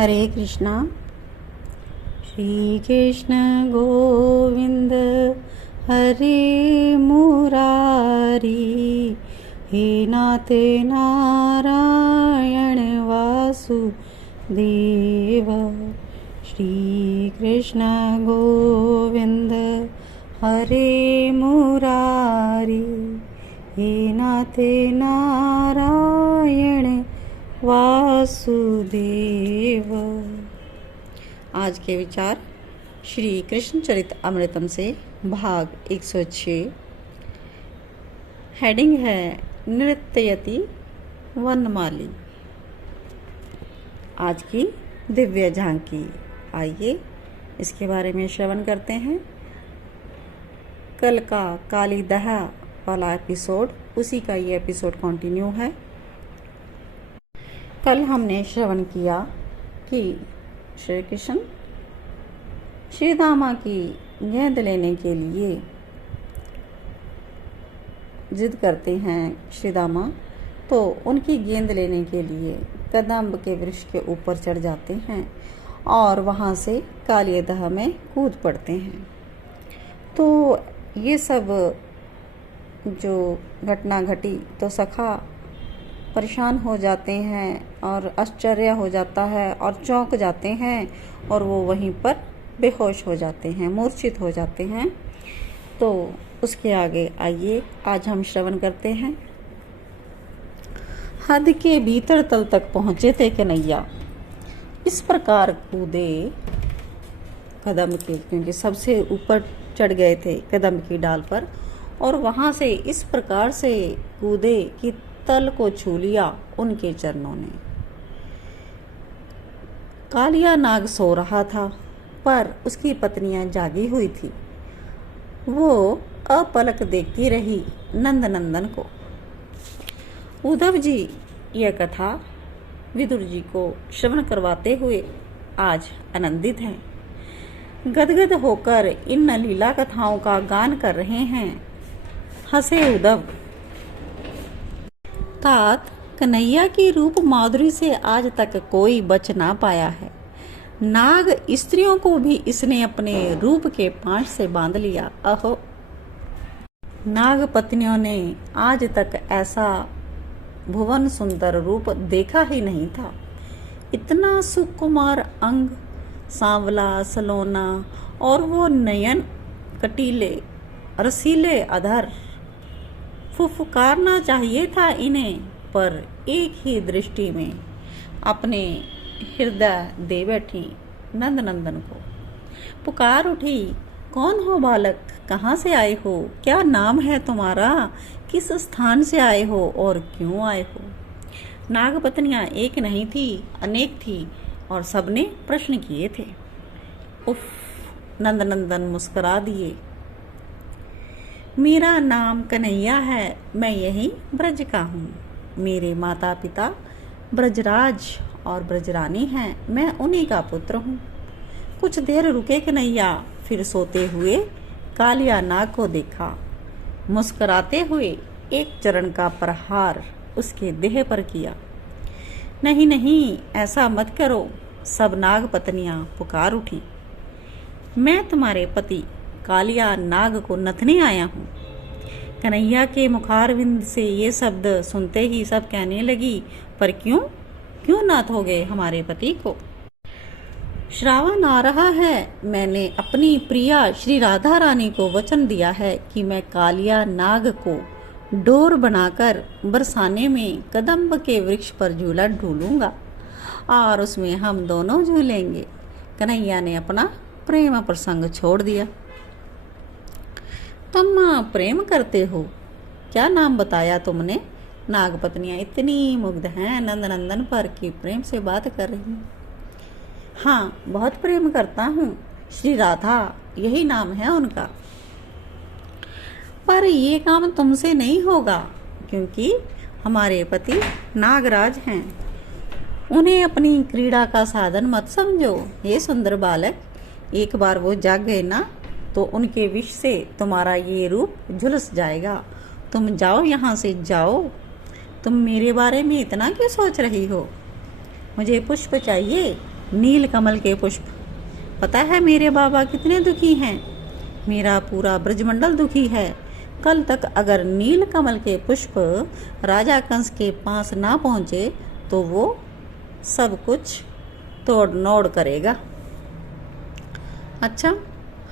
हरे कृष्णा। श्री कृष्ण गोविंद हरे मुरारी, हे नाथ नारायण वासुदेव। श्री कृष्ण गोविंद हरे मुरारी, हे नाथ नारायण वासुदेव। आज के विचार श्री कृष्ण चरित अमृतम से भाग 106। हेडिंग है नृत्ययति वनमाली। आज की दिव्य झांकी। आइए इसके बारे में श्रवण करते हैं। कल का काली दहा वाला एपिसोड, उसी का ये एपिसोड कंटिन्यू है। कल हमने श्रवण किया कि श्री कृष्ण श्री दामा की गेंद लेने के लिए जिद करते हैं। श्री दामा तो उनकी गेंद लेने के लिए कदम्ब के वृक्ष के ऊपर चढ़ जाते हैं और वहाँ से काली दह में कूद पड़ते हैं। तो ये सब जो घटना घटी तो सखा परेशान हो जाते हैं और आश्चर्य हो जाता है और चौंक जाते हैं और वो वहीं पर बेहोश हो जाते हैं, मूर्छित हो जाते हैं। तो उसके आगे आइए आज हम श्रवण करते हैं। हद के भीतर तल तक पहुँचे थे कन्हैया, इस प्रकार कूदे कदम के, क्योंकि सबसे ऊपर चढ़ गए थे कदम की डाल पर, और वहाँ से इस प्रकार से कूदे कि तल को छू लिया उनके चरणों ने। कालिया नाग सो रहा था पर उसकी पत्नियां जागी हुई थी। वो अपलक देखती रही नंद नंदन को। उद्धव जी यह कथा विदुर जी को श्रवण करवाते हुए आज आनंदित हैं। गदगद होकर इन लीला कथाओं का गान कर रहे हैं। हंसे उद्धव। तात कन्हैया की रूप माधुरी से आज तक कोई बच ना पाया है। नाग स्त्रियों को भी इसने अपने रूप के पांच से बांध लिया। अहो, नाग पत्नियों ने आज तक ऐसा भुवन सुंदर रूप देखा ही नहीं था। इतना सुकुमार अंग, सांवला सलोना और वो नयन कटीले रसीले अधर। फुफकारना चाहिए था इन्हें, पर एक ही दृष्टि में अपने हृदय दे बैठी नंद नंदन को। पुकार उठी, कौन हो बालक, कहाँ से आए हो, क्या नाम है तुम्हारा, किस स्थान से आए हो और क्यों आए हो। नागपत्नियां एक नहीं थी, अनेक थी और सबने प्रश्न किए थे। उफ, नंद नंदन मुस्कुरा दिए। मेरा नाम कन्हैया है, मैं यही ब्रज का हूँ। मेरे माता पिता ब्रजराज और ब्रजरानी हैं, मैं उन्हीं का पुत्र हूँ। कुछ देर रुके कन्हैया, फिर सोते हुए कालिया नाग को देखा। मुस्कुराते हुए एक चरण का प्रहार उसके देह पर किया। नहीं नहीं, ऐसा मत करो, सब नाग पत्नियां पुकार उठी। मैं तुम्हारे पति कालिया नाग को नथने आया हूँ। कन्हैया के मुखारविंद से ये शब्द सुनते ही सब कहने लगी, पर क्यों क्यों नाथ हो गए हमारे पति को। श्रावण आ रहा है, मैंने अपनी प्रिया श्री राधा रानी को वचन दिया है कि मैं कालिया नाग को डोर बनाकर बरसाने में कदम्ब के वृक्ष पर झूला ढूलूंगा और उसमें हम दोनों झूलेंगे। कन्हैया ने अपना प्रेम प्रसंग छोड़ दिया। तुम प्रेम करते हो, क्या नाम बताया तुमने। नागपत्नियां इतनी मुग्ध हैं नंद नंदन पर कि प्रेम से बात कर रही हैं। हाँ, बहुत प्रेम करता हूँ, श्री राधा यही नाम है उनका। पर ये काम तुमसे नहीं होगा, क्योंकि हमारे पति नागराज हैं। उन्हें अपनी क्रीड़ा का साधन मत समझो। हे सुंदर बालक, एक बार वो जाग गए ना तो उनके विष से तुम्हारा ये रूप झुलस जाएगा। तुम जाओ, यहाँ से जाओ। तुम मेरे बारे में इतना क्यों सोच रही हो। मुझे पुष्प चाहिए, नील कमल के पुष्प। पता है मेरे बाबा कितने दुखी हैं। मेरा पूरा ब्रजमंडल दुखी है। कल तक अगर नील कमल के पुष्प राजा कंस के पास ना पहुँचे तो वो सब कुछ तोड़ नोड़ करेगा। अच्छा,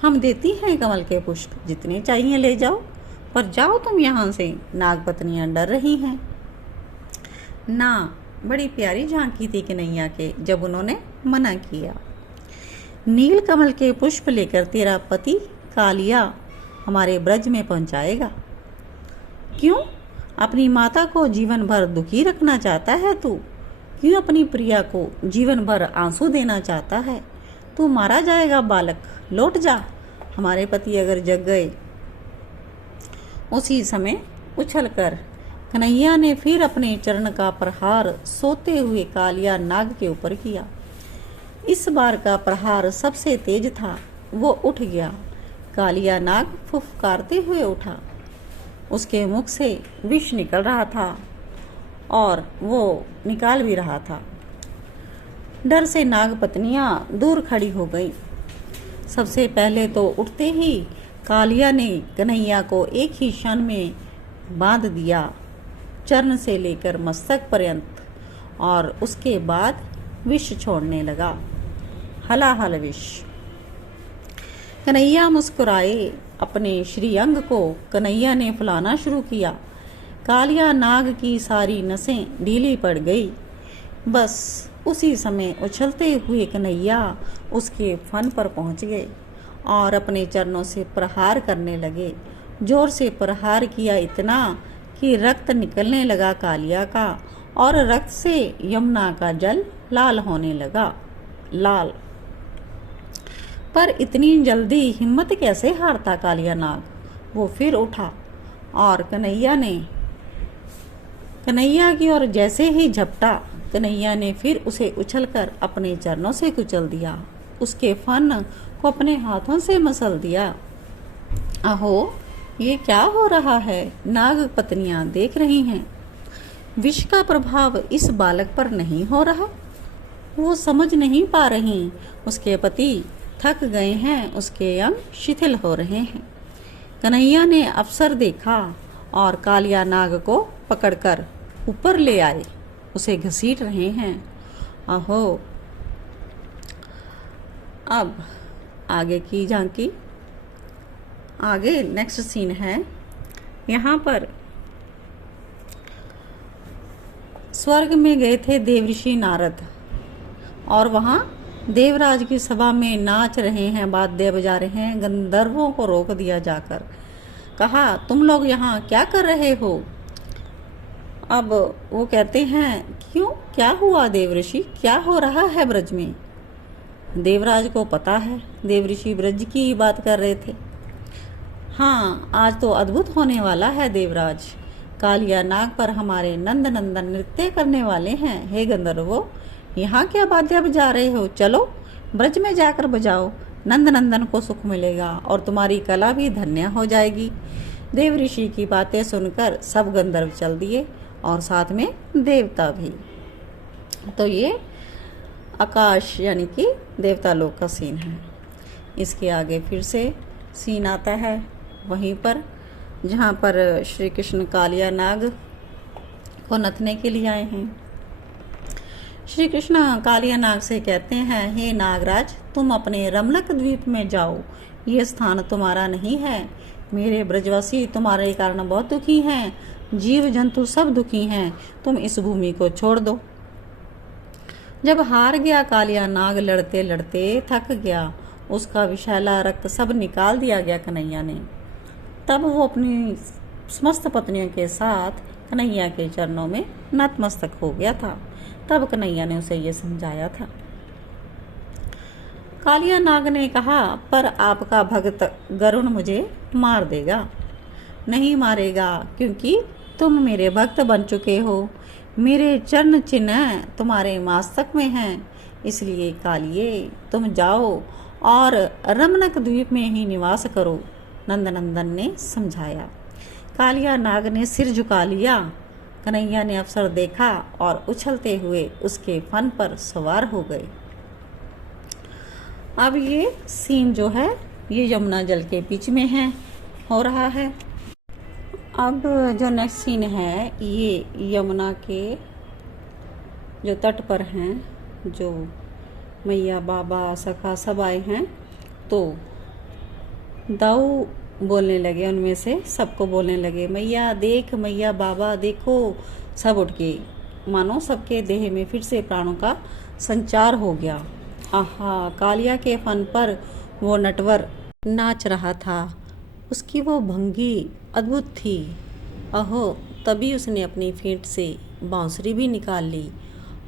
हम देती हैं कमल के पुष्प, जितने चाहिए ले जाओ, पर जाओ तुम यहाँ से, नागपत्नियाँ डर रही हैं। ना, बड़ी प्यारी झांकी थी कन्हैया के जब उन्होंने मना किया। नील कमल के पुष्प लेकर तेरा पति कालिया हमारे ब्रज में पहुंचाएगा। क्यों? अपनी माता को जीवन भर दुखी रखना चाहता है तू? क्यों अपनी प्रिया को जीवन भर आंसू देना चाहता है? तू मारा जाएगा बालक, लौट जा। हमारे पति अगर जग गए। उसी समय उछलकर कन्हैया ने फिर अपने चरण का प्रहार सोते हुए कालिया नाग के ऊपर किया। इस बार का प्रहार सबसे तेज था। वो उठ गया। कालिया नाग फुफकारते हुए उठा। उसके मुख से विष निकल रहा था और वो निकाल भी रहा था। डर से नाग पत्नियां दूर खड़ी हो गई। सबसे पहले तो उठते ही कालिया ने कन्हैया को एक ही क्षण में बांध दिया, चरण से लेकर मस्तक पर्यंत, और उसके बाद विष छोड़ने लगा, हलाहल विष। कन्हैया मुस्कुराए। अपने श्रीअंग को कन्हैया ने फुलाना शुरू किया। कालिया नाग की सारी नसें ढीली पड़ गई। बस उसी समय उछलते हुए कन्हैया उसके फन पर पहुंच गए और अपने चरणों से प्रहार करने लगे। जोर से प्रहार किया, इतना कि रक्त निकलने लगा कालिया का, और रक्त से यमुना का जल लाल होने लगा। लाल। पर इतनी जल्दी हिम्मत कैसे हारता कालिया नाग? वो फिर उठा और कन्हैया की ओर जैसे ही झपटा, कन्हैया ने फिर उसे उछलकर अपने चरणों से कुचल दिया। उसके फन को अपने हाथों से मसल दिया। अहो, ये क्या हो रहा है? नाग पत्नियां देख रही हैं। विष का प्रभाव इस बालक पर नहीं हो रहा। वो समझ नहीं पा रही। उसके पति थक गए हैं, उसके अंग शिथिल हो रहे हैं। कन्हैया ने अवसर देखा और कालिया नाग को पकड़कर ऊपर ले आए। उसे घसीट रहे हैं। अहो, अब आगे की झांकी। आगे नेक्स्ट सीन है। यहाँ पर स्वर्ग में गए थे देवऋषि नारद और वहाँ देवराज की सभा में नाच रहे हैं, वाद्य बजा रहे हैं। गंधर्वों को रोक दिया जाकर। कहा, तुम लोग यहाँ क्या कर रहे हो? अब वो कहते हैं, क्यों, क्या हुआ देवऋषि, क्या हो रहा है ब्रज में? देवराज को पता है देवऋषि ब्रज की ही बात कर रहे थे। हाँ, आज तो अद्भुत होने वाला है देवराज। कालिया नाग पर हमारे नंद नंदन नृत्य करने वाले हैं। हे गंधर्वो, यहाँ क्या वाद्य बजा रहे हो? चलो ब्रज में जाकर बजाओ, नंद नंदन को सुख मिलेगा और तुम्हारी कला भी धन्य हो जाएगी। देवऋषि की बातें सुनकर सब गंधर्व चल दिए और साथ में देवता भी। तो ये आकाश यानी कि देवता लोक का सीन है। इसके आगे फिर से सीन आता है वहीं पर जहाँ पर श्री कृष्ण कालिया नाग को नथने के लिए आए हैं। श्री कृष्ण कालिया नाग से कहते हैं, हे नागराज, तुम अपने रमलक द्वीप में जाओ, ये स्थान तुम्हारा नहीं है। मेरे ब्रजवासी तुम्हारे कारण बहुत दुखी हैं, जीव जंतु सब दुखी हैं, तुम इस भूमि को छोड़ दो। जब हार गया कालिया नाग, लड़ते लड़ते थक गया, उसका विषैला रक्त सब निकाल दिया गया कन्हैया ने। तब वो अपनी समस्त पत्नियों के साथ कन्हैया के चरणों में नतमस्तक हो गया था। तब कन्हैया ने उसे ये समझाया था। कालिया नाग ने कहा, पर आपका भक्त गरुण मुझे मार देगा। नहीं मारेगा, क्योंकि तुम मेरे भक्त बन चुके हो। मेरे चरण चिन्ह तुम्हारे मस्तक में हैं। इसलिए कालिये, तुम जाओ और रमनक द्वीप में ही निवास करो, नंदनंदन ने समझाया। कालिया नाग ने सिर झुका लिया। कन्हैया ने अवसर देखा और उछलते हुए उसके फन पर सवार हो गए। अब ये सीन जो है ये यमुना जल के बीच में है, हो रहा है। अब जो नेक्स्ट सीन है ये यमुना के जो तट पर हैं, जो मैया बाबा सखा सब आए हैं, तो दाऊ बोलने लगे, उनमें से सबको बोलने लगे, मैया देख, मैया बाबा देखो। सब उठ गए, मानो सबके देह में फिर से प्राणों का संचार हो गया। आहा, कालिया के फन पर वो नटवर नाच रहा था, उसकी वो भंगी अद्भुत थी। अहो, तभी उसने अपनी फेंट से बांसुरी भी निकाल ली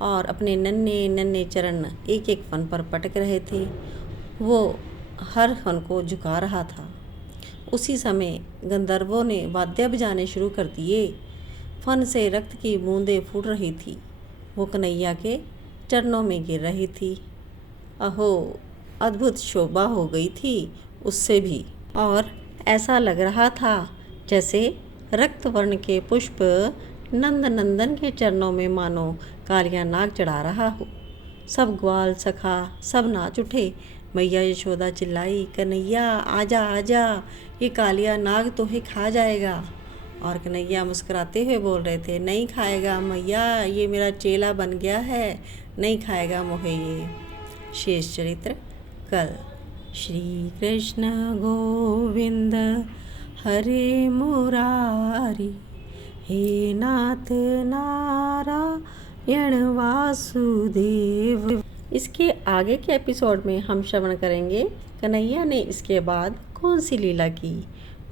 और अपने नन्हे नन्हे चरण एक एक फन पर पटक रहे थे। वो हर फन को झुका रहा था। उसी समय गंधर्वों ने वाद्य बजाने शुरू कर दिए। फन से रक्त की बूंदें फूट रही थी। वो कन्हैया के चरणों में गिर रही थी। अहो, अद्भुत शोभा हो गई थी उससे भी, और ऐसा लग रहा था जैसे रक्त वर्ण के पुष्प नंद नंदन के चरणों में मानो कालिया नाग चढ़ा रहा हो। सब ग्वाल सखा सब नाच उठे। मैया यशोदा चिल्लाई, कन्हैया आजा आजा, ये कालिया नाग तो ही खा जाएगा। और कन्हैया मुस्कुराते हुए बोल रहे थे, नहीं खाएगा मैया, ये मेरा चेला बन गया है, नहीं खाएगा मोहे ये। शेष चरित्र कल। श्री कृष्ण गोविंद हरे मुरारी, हे नाथ नारायण वासुदेव। इसके आगे के एपिसोड में हम श्रवण करेंगे कन्हैया ने इसके बाद कौन सी लीला की।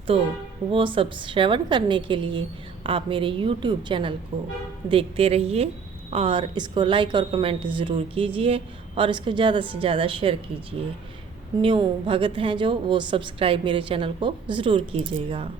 तो वो सब श्रवण करने के लिए आप मेरे YouTube चैनल को देखते रहिए और इसको लाइक और कमेंट ज़रूर कीजिए और इसको ज़्यादा से ज़्यादा शेयर कीजिए। न्यू भगत हैं जो, वो सब्सक्राइब मेरे चैनल को ज़रूर कीजिएगा।